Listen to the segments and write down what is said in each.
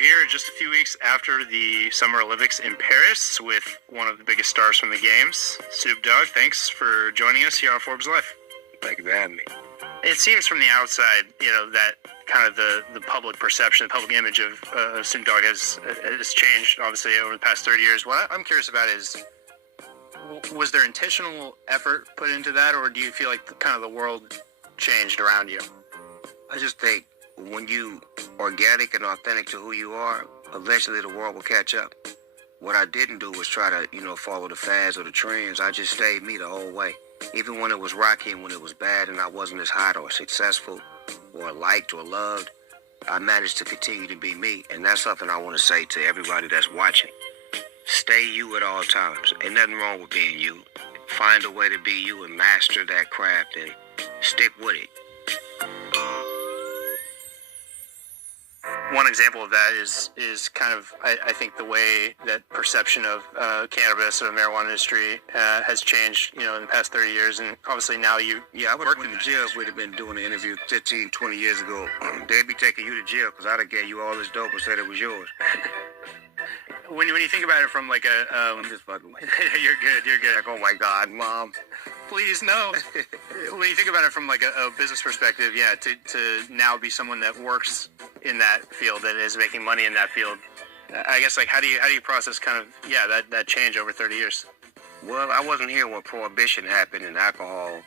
We're here just a few weeks after the Summer Olympics in Paris with one of the biggest stars from the games, Snoop Dogg. Thanks for joining us here on Forbes Life. Thank you for having me. It seems from the outside, that kind of the public perception, the public image of Snoop Dogg has changed, obviously, over the past 30 years. What I'm curious about is, was there intentional effort put into that, or do you feel like kind of the world changed around you? I just think when you organic and authentic to who you are, eventually the world will catch up. What I didn't do was try to, follow the fads or the trends. I just stayed me the whole way. Even when it was rocky and when it was bad and I wasn't as hot or successful or liked or loved, I managed to continue to be me. And that's something I want to say to everybody that's watching. Stay you at all times. Ain't nothing wrong with being you. Find a way to be you and master that craft and stick with it. One example of that is kind of, I think, the way that perception of cannabis or the marijuana industry has changed, in the past 30 years. And obviously now I would have went to jail if we'd have been doing the interview 15, 20 years ago. They'd be taking you to jail because I'd have gave you all this dope and said it was yours. When you think about it from like I'm just fucking with you're good. Like, oh my God, Mom. Please, no. When you think about it from like a business perspective, to now be someone that works in that field, that is making money in that field, I guess, like, how do you process kind of, that change over 30 years? Well, I wasn't here when Prohibition happened and alcohol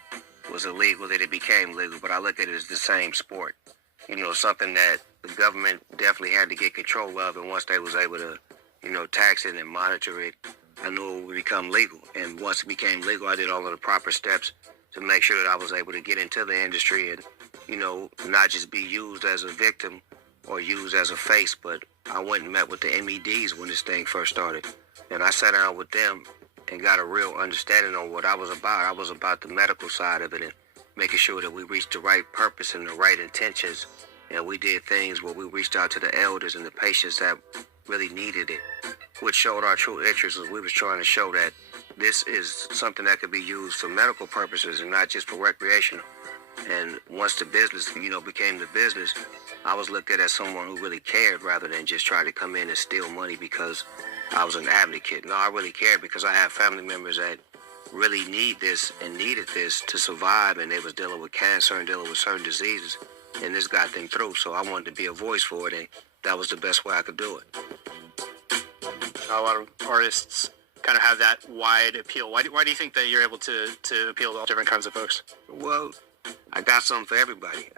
was illegal, that it became legal, but I look at it as the same sport. Something that the government definitely had to get control of, and once they was able to, tax it and monitor it, I knew it would become legal. And once it became legal, I did all of the proper steps to make sure that I was able to get into the industry and, not just be used as a victim or used as a face, but I went and met with the MEDs when this thing first started. And I sat down with them and got a real understanding on what I was about. I was about the medical side of it and making sure that we reached the right purpose and the right intentions. And we did things where we reached out to the elders and the patients that really needed it, which showed our true interest. As we was trying to show that this is something that could be used for medical purposes and not just for recreational. And once the business, became the business, I was looked at as someone who really cared rather than just try to come in and steal money because I was an advocate. No, I really cared because I have family members that really need this and needed this to survive, and they was dealing with cancer and dealing with certain diseases, and this got them through. So I wanted to be a voice for it, and that was the best way I could do it. A lot of artists kind of have that wide appeal. Why do you think that you're able to appeal to all different kinds of folks? Well, I got something for everybody.